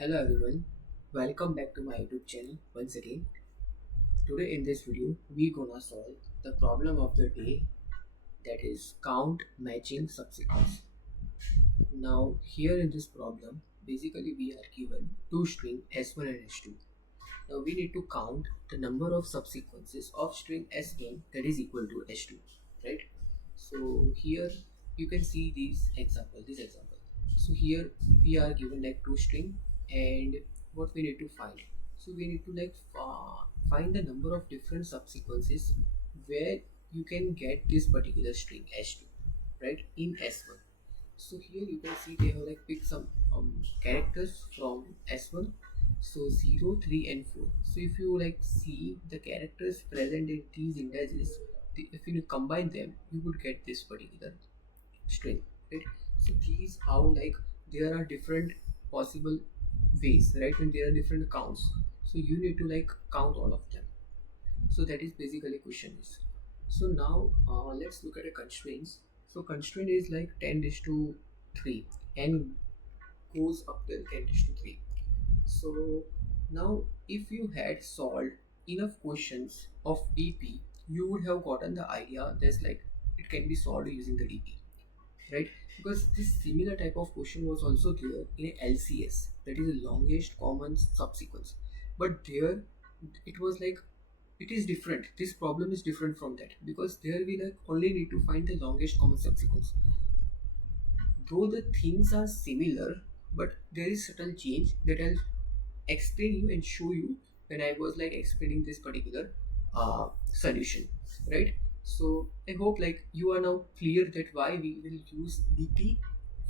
Hello everyone, welcome back to my YouTube channel once again. Today in this video, we gonna solve the problem of the day, that is count matching subsequence. Now here in this problem, basically we are given two string S1 and S2. Now we need to count the number of subsequences of string S1 that is equal to S2, right? So here you can see this example. So here we are given like two string, and what we need to find. So we need to find the number of different subsequences where you can get this particular string S2, right, in S1. So here you can see they have like picked some characters from S1. So 0, 3 and 4. So if you like see the characters present in these indices, if you combine them, you would get this particular string, right? So these how like there are different possible ways, right, when there are different counts. So you need to like count all of them. So that is basically question is. So now let's look at the constraints. So constraint is like 10 raised to 3 and goes up till 10 raised to 3. So now if you had solved enough questions of DP, you would have gotten the idea that's like it can be solved using the DP, right? Because this similar type of question was also there in a LCS, that is a longest common subsequence. But there it was like it is different. This problem is different from that because there we like only need to find the longest common subsequence. Though the things are similar, but there is subtle change that I'll explain you and show you when I was like explaining this particular solution, right? So I hope like you are now clear that why we will use DP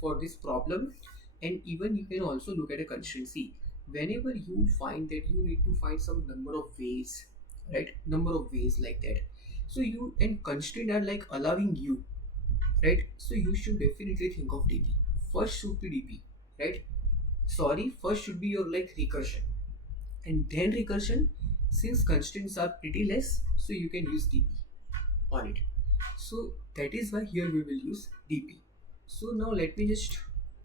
for this problem. And even you can also look at a constraint. See, whenever you find that you need to find some number of ways, right, number of ways like that, so you and constraint are like allowing you, right? So you should definitely think of DP. First should be DP, right? Sorry, first should be your like recursion, and then recursion. Since constraints are pretty less, so you can use DP on it. So that is why here we will use DP. So now let me just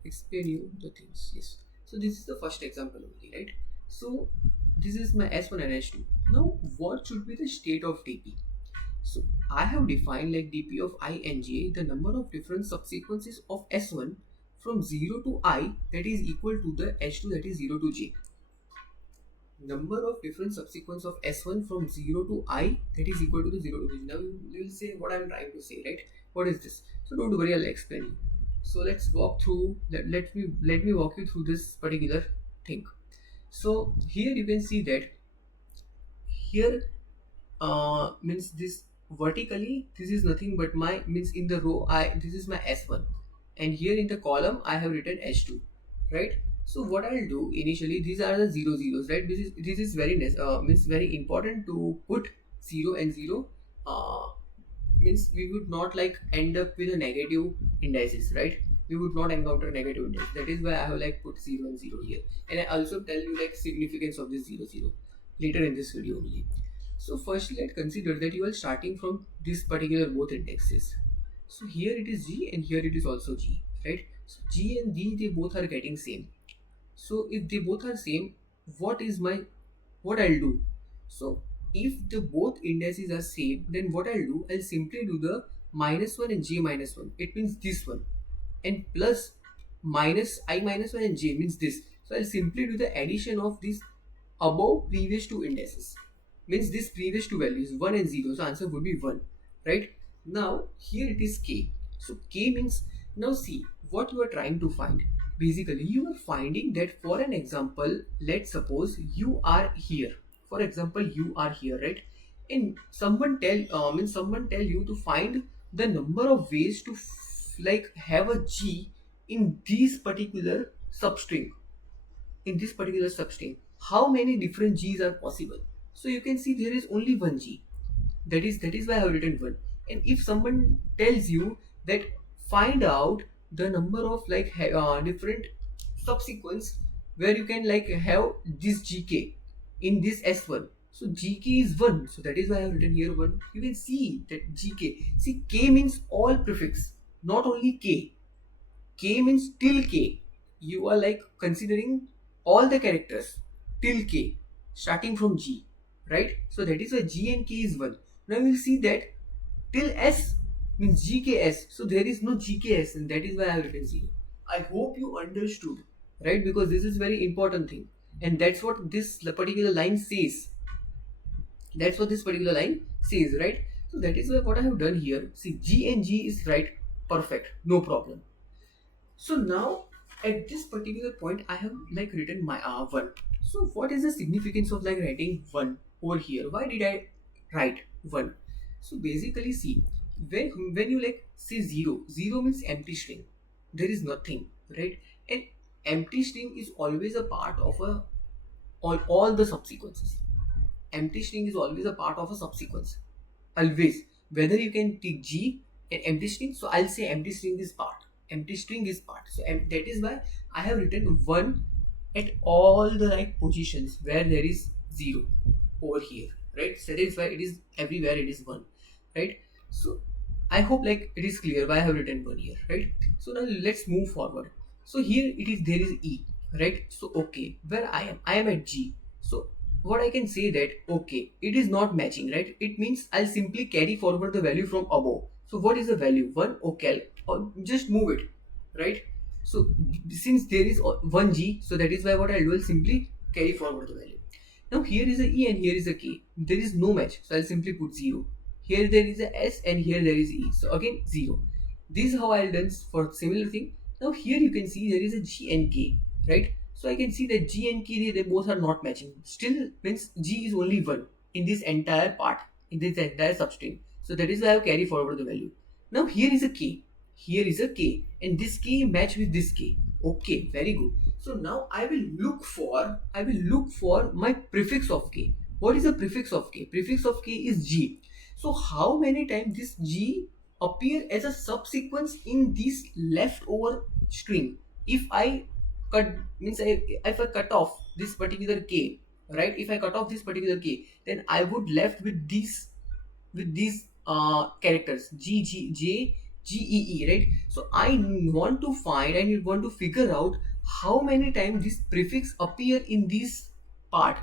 explain you the things. Yes, so this is the first example only, right? So this is my S1 and S2. Now what should be the state of DP? So I have defined like DP of I and j, the number of different subsequences of S1 from 0 to I that is equal to the S2 that is 0 to j. Number of different subsequence of S1 from 0 to I that is equal to the 0 to j. Now you will say what I am trying to say, right? What is this? So don't worry, I'll explain you. So let's walk through, let me walk you through this particular thing. So here you can see that here means this vertically this is nothing but my means in the row I this is my S1, and here in the column I have written S2, right? So what I'll do initially, these are the zero zeros, right? This is very means very important to put 0 and 0, uh, means we would not like end up with a negative indices, right? We would not encounter negative index. That is why I have like put 0 and 0 here, and I also tell you like significance of this 0 0 later in this video only. So first let's consider that you are starting from this particular both indexes. So here it is G and here it is also G, right? So G and D, they both are getting same. So if they both are same, what I'll do? So if the both indices are same, then what I'll do, I'll simply do the -1 and j minus 1. It means this one, and plus minus I minus 1 and j means this. So I'll simply do the addition of these above previous two indices, means this previous two values 1 and 0. So answer would be 1, right? Now here it is k. So k means, now see what you are trying to find. Basically you are finding that, for an example, let's suppose you are here, for example you are here, right? And someone tell you to find the number of ways to like have a g in this particular substring, how many different g's are possible. So you can see there is only one g, that is why I have written 1. And if someone tells you that find out the number of like different subsequence where you can like have this gk in this S1, so gk is 1, so that is why I have written here 1. You can see that gk, see k means all prefix, not only k. K means till k. You are like considering all the characters till k starting from G, right? So that is why G and K is 1. Now we will see that till S means GKS. So there is no GKS and that is why I have written 0. I hope you understood, right? Because this is very important thing and that's what this particular line says. That's what this particular line says, right? So that is why what I have done here. See, G and G is right, perfect, no problem. So now at this particular point I have like written my 1. So what is the significance of like writing 1 over here? Why did I write 1? So basically see, when you like say 0, 0 means empty string. There is nothing, right? And empty string is always a part of all the subsequences. Empty string is always a part of a subsequence. Always. Whether you can take G and empty string, so I'll say empty string is part. Empty string is part. So that is why I have written 1 at all the right positions where there is 0 over here. Right? So that is why it is everywhere it is 1. Right? So I hope like it is clear why I have written 1 here. Right? So now let's move forward. So here it is there is E. Right? So okay, where I am at G. So what I can say that okay, it is not matching, right? It means I'll simply carry forward the value from above. So what is the value? 1, okay, or just move it, right? So since there is 1G, so that is why what I'll do is simply carry forward the value. Now here is a E and here is a K. There is no match, so I'll simply put 0. Here there is a S and here there is E. So again 0. This is how I'll done for similar thing. Now here you can see there is a G and K, right? So I can see that G and K they both are not matching. Still means G is only 1 in this entire part, in this entire substring. So that is why I have carry forward the value. Now here is a K. Here is a K and this K match with this K. Okay, very good. So now I will look for my prefix of K. What is the prefix of K? Prefix of K is G. So how many times this G appear as a subsequence in this leftover string? If I cut means if I cut off this particular K, right? If I cut off this particular K, then I would left with these characters G G J G E E, right? So I want to find and want to figure out how many times this prefix appear in this part.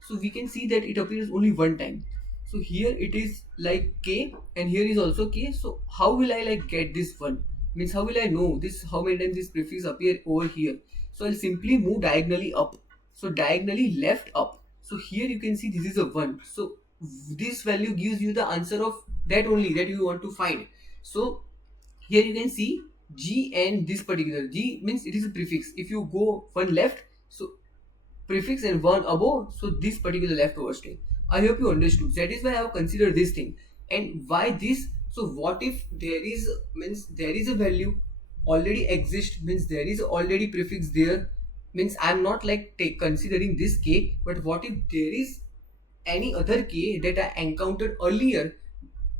So we can see that it appears only one time. So here it is like K and here is also K. So how will I like get this one? Means how will I know this how many times this prefix appear over here? So I'll simply move diagonally up. So diagonally left up. So here you can see this is a 1. So this value gives you the answer of that only that you want to find. So here you can see G and this particular G means it is a prefix. If you go one left, so prefix and one above, so this particular leftover string. I hope you understood. That is why I have considered this thing. And why this? So what if there is means there is a value already exist means there is already prefix there means I'm not like considering this K, but what if there is any other K that I encountered earlier,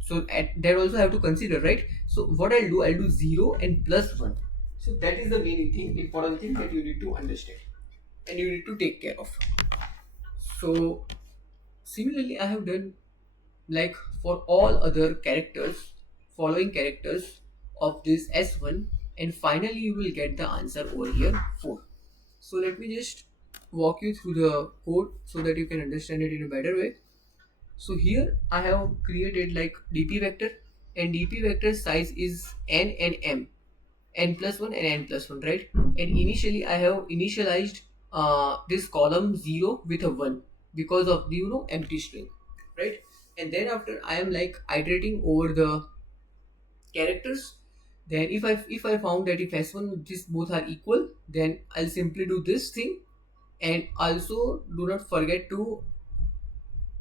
so at that also I have to consider, right? So what I'll do 0 and plus 1. So that is the main thing, important thing that you need to understand and you need to take care of. So similarly I have done like for all other characters, following characters of this S1, and finally you will get the answer over here 4. So let me just walk you through the code so that you can understand it in a better way. So here I have created like dp vector and dp vector size is n and m, n plus 1 and n plus 1, right? And initially I have initialized this column 0 with a 1 because of the empty string, right? And then after I am like iterating over the characters. Then if I found that if s1 this both are equal, then I'll simply do this thing. And also do not forget to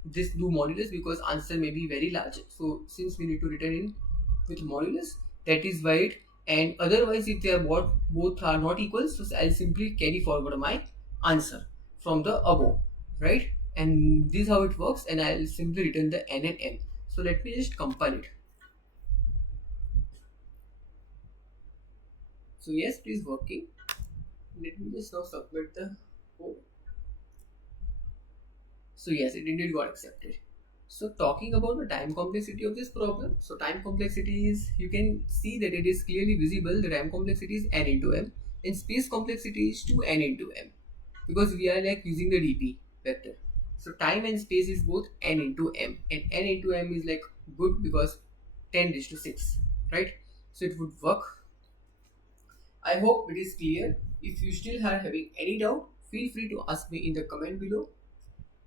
this do modulus because answer may be very large. So since we need to return in with modulus, that is why it. And otherwise if they are both are not equal, so I'll simply carry forward my answer from the above, right? And this is how it works, and I'll simply return the n and m. So let me just compile it. So yes, it is working. Let me just now submit the code. So yes, it indeed got accepted. So talking about the time complexity of this problem. So time complexity is, you can see that it is clearly visible. The time complexity is n into m and space complexity is 2n into m. because we are like using the dp vector. So time and space is both n into m, and n into m is like good because 10 raised to 6, right? So it would work. I hope it is clear. If you still are having any doubt, feel free to ask me in the comment below.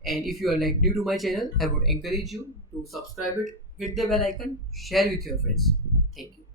And if you are like new to my channel, I would encourage you to subscribe it, hit the bell icon, share with your friends. Thank you.